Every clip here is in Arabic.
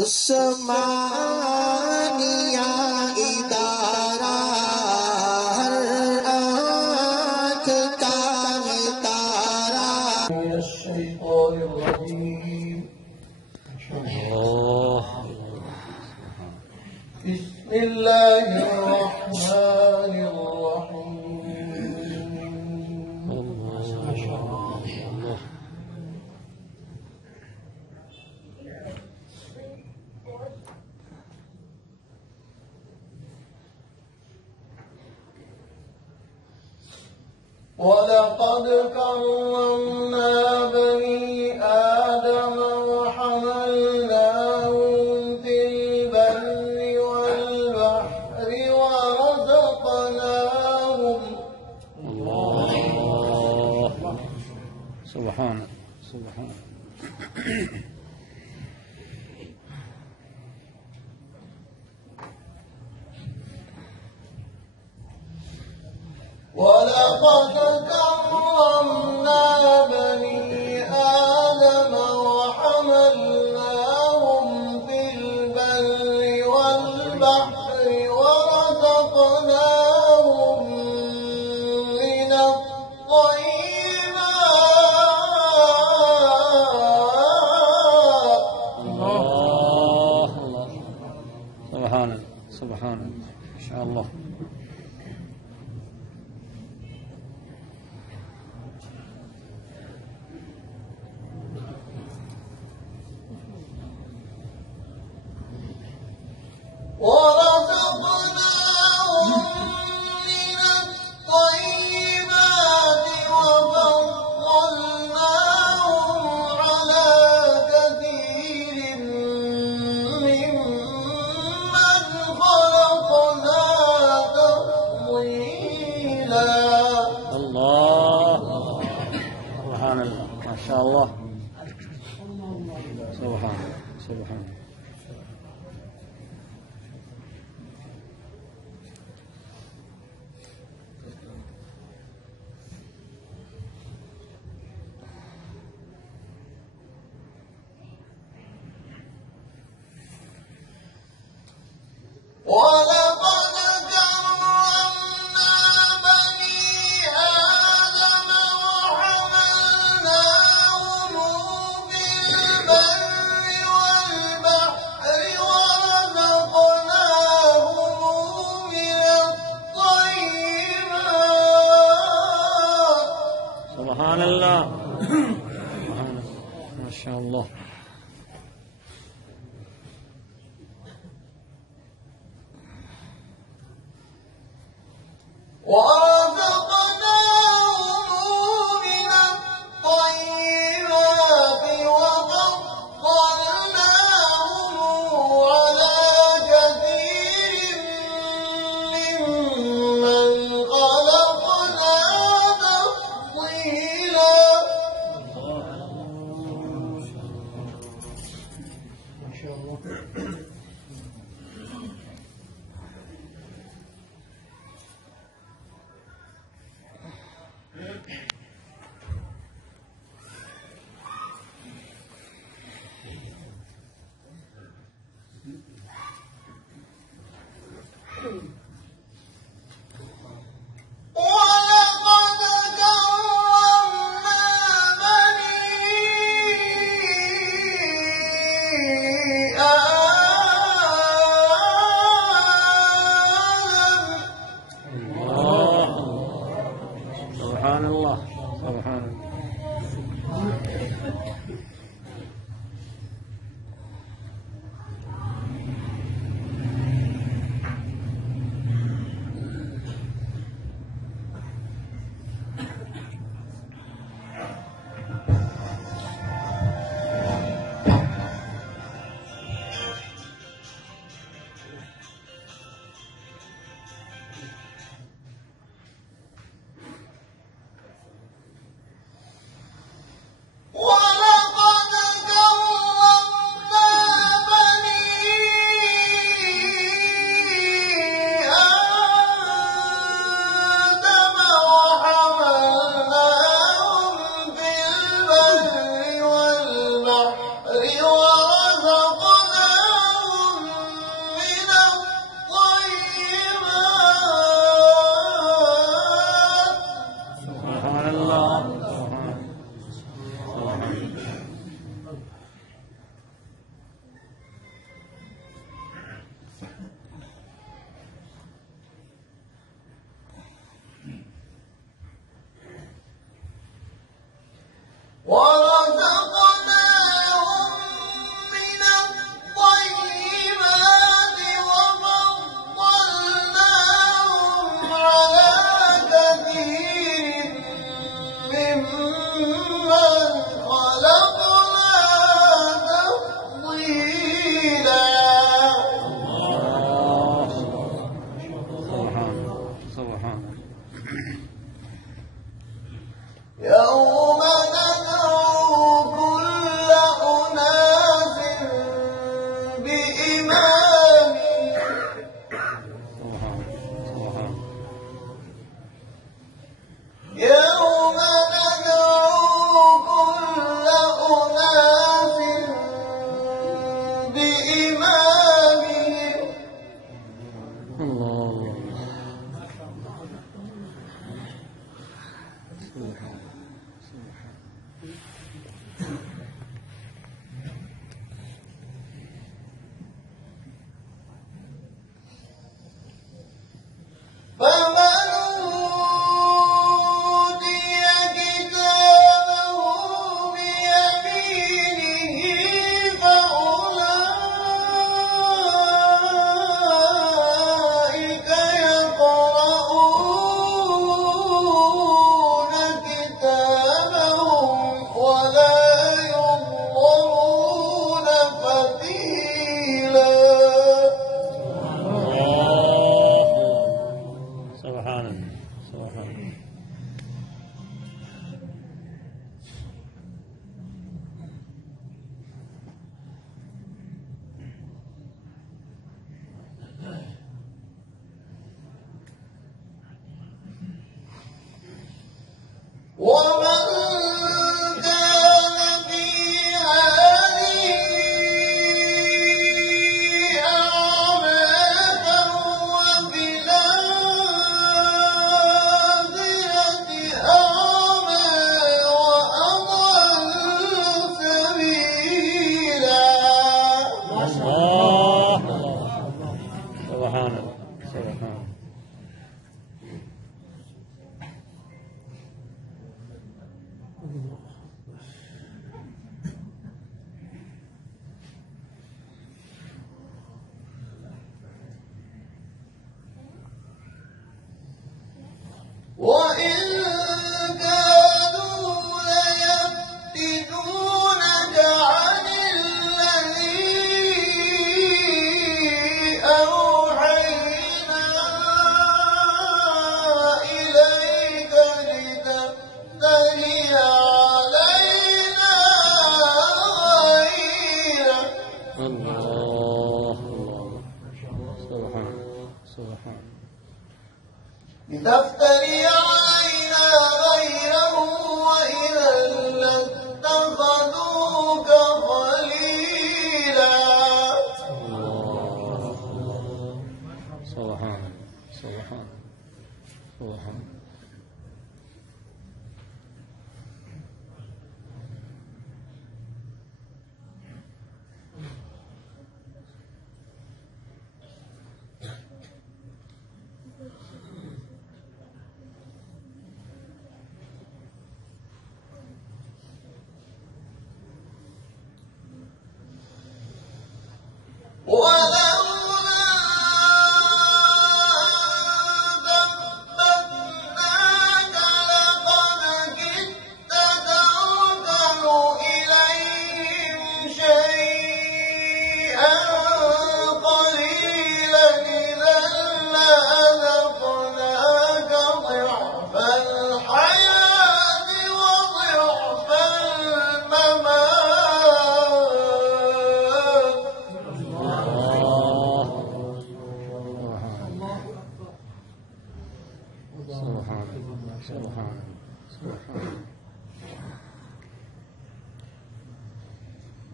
उस्मानिया इदारा हर आँख का है तारा। ولقد كرمنا بني آدم وحملناهم في البر والبحر ورزقناهم سبحانه ولقد كرمنا بني آدم وحملناهم في البر والبحر ورزقناهم من الطيبات. الله سبحانه ما شاء الله. ورزقناهم من الطيبات وفضلناهم على كثير ممن خلقنا تفضيلا. الله سبحان الله ما شاء الله. سبحانه ولقد كرمنا بني آدم وحملناهم في البر والبحر ورزقناهم من الطيبات. سبحان الله ما شاء الله. ورزقناهم من الطيبات وفضلناهم على كثير ممن خلقنا تفضيلا. ما شاء الله. ولقد كرمنا بني آدم سبحانه سبحانه يوم ندعو كل أناس بإمامهم سبحانه سبحانه يوم ندعو كل أناس بإمامهم الله سبحانه فمن أوتي كتابه بيمينه فأولئك يقرؤون كتابهم ولا يظلمون فتيلا سبحانه سبحانه ومن كان في هذه أعمى فهو في الآخرة أعمى وأضل سبيلا الله سبحانه سبحانه وإن كانوا ليفتنونك عن الذي أوحينا إليك لتفتري علينا غيره الله سبحانه سبحانه لتفتري علينا غيره وإذا لاتخذوك خليلا الله سبحانه سبحانه سبحانه ولولا ثبتناك لقد كدت تركن إليهم شيئا قليلا إذا لأذقناك ضعف الحياة وضعف الممات سبحانه سبحانه سبحانه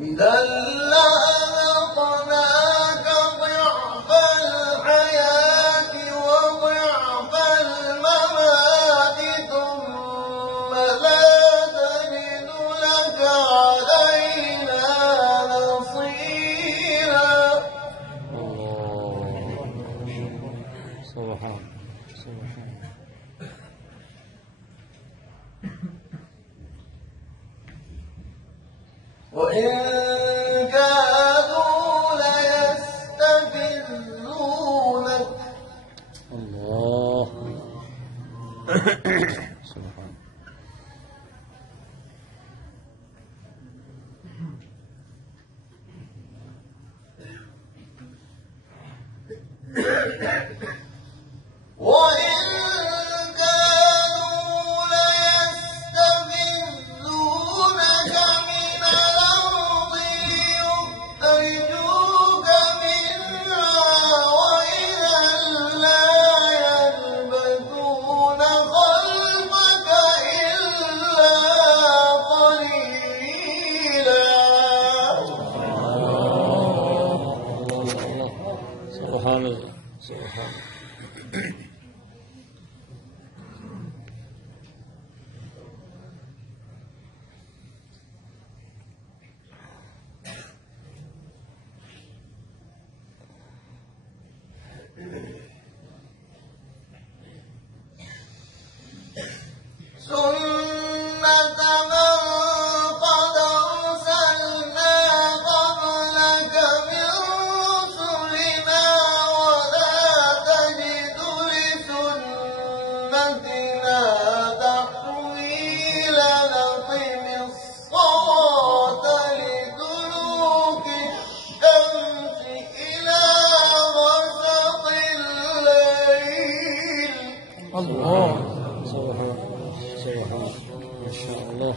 إذا لأذقناك ضعف الحياة وضعف الممات ثم لا تجد لك علينا نصيرا الله سبحانه سبحانه وإن كان وإن كانوا ليستفزونك من الأرض ليخرجوك منها وإذا لا يلبثون خلفك إلا قليلا. سبحان الله سبحان الله. سنة من قد أرسلنا قبلك من رسلنا ولا تجد لسنتنا تحويلا. أقم الصلاة لدلوك الشمس إلى غسق الليل. الله سبحان سبحان ما شاء الله.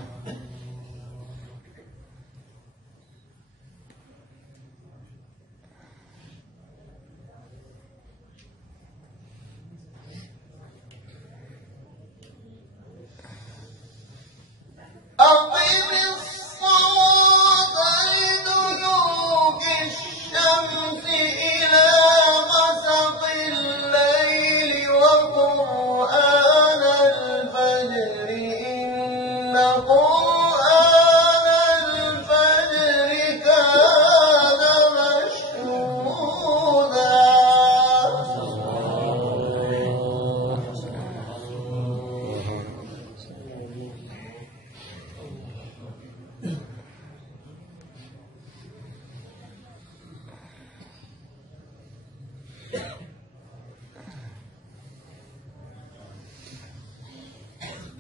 أقم الصلاة لدلوك الشمس إلى غسق الليل وقرآن الفجر إن قرآن الفجر كان مشهودا.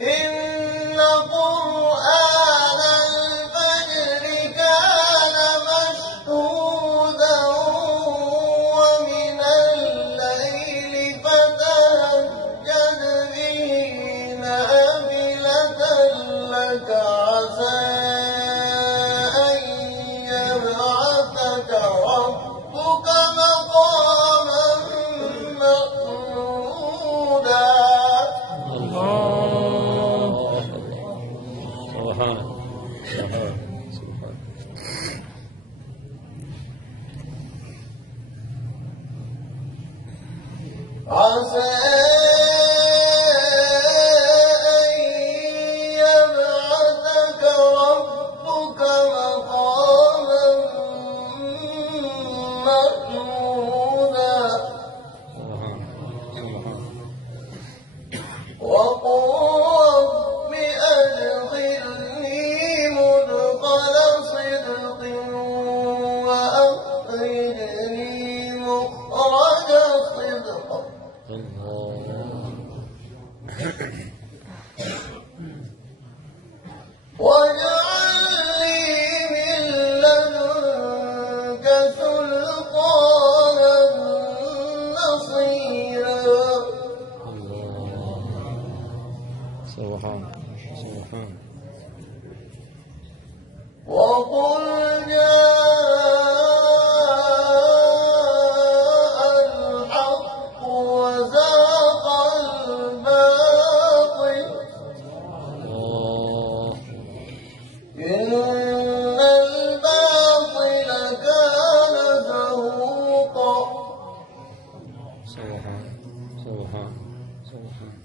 إن قرآن الفجر كان مشهودا ومن الليل فتهجد به نافلة لك عسى أن يبعثك ربك مقاما محمودا. سبحان سبحان سبحان. عسى أن يبعثك ربك مقاما محمودا. سبحان سبحان. وقل رب أدخلني مدخل صدق وأخرجني مخرج صدق. الله واجعل لي من لدنك سلطانا نصيرا. الله سبحان سبحان. وقل جاء الحق وزهق الباطل الله إن الباطل كان زهوقا. سبحان سبحان سبحان.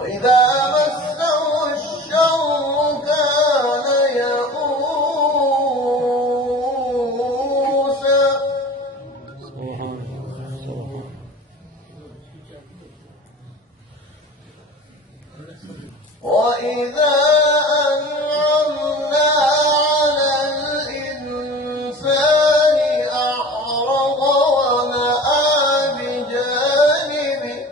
وإذا مسه الشر كان يئوسا وإذا أنعمنا على الإنسان أعرض ونأى بجانبه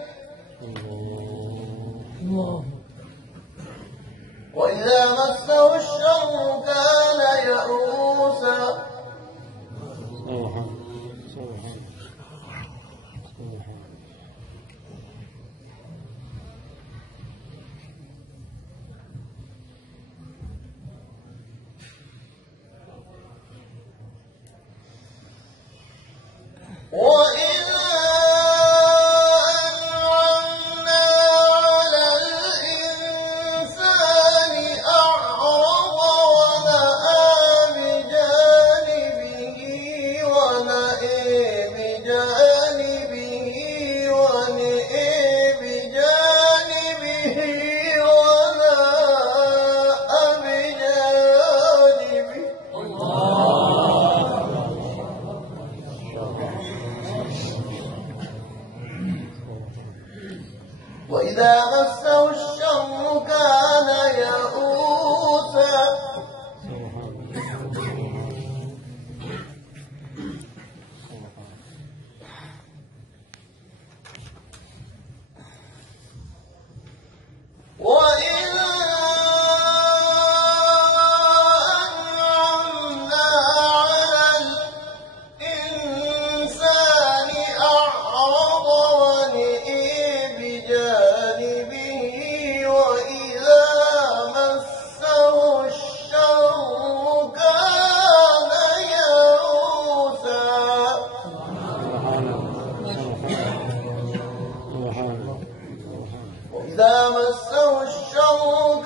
وإذا مسه الشر كان يئوسا وإذا أنعمنا على الإنسان أعرض ونأى بجانبه ونأى بجانبه ونأى بجانبه وإذا مسه الشر كان يئوسا وإذا أنعمنا على الإنسان أعرض ونأى بجانبه وإذا مسه الشر كان يئوسا وإذا مسه الشر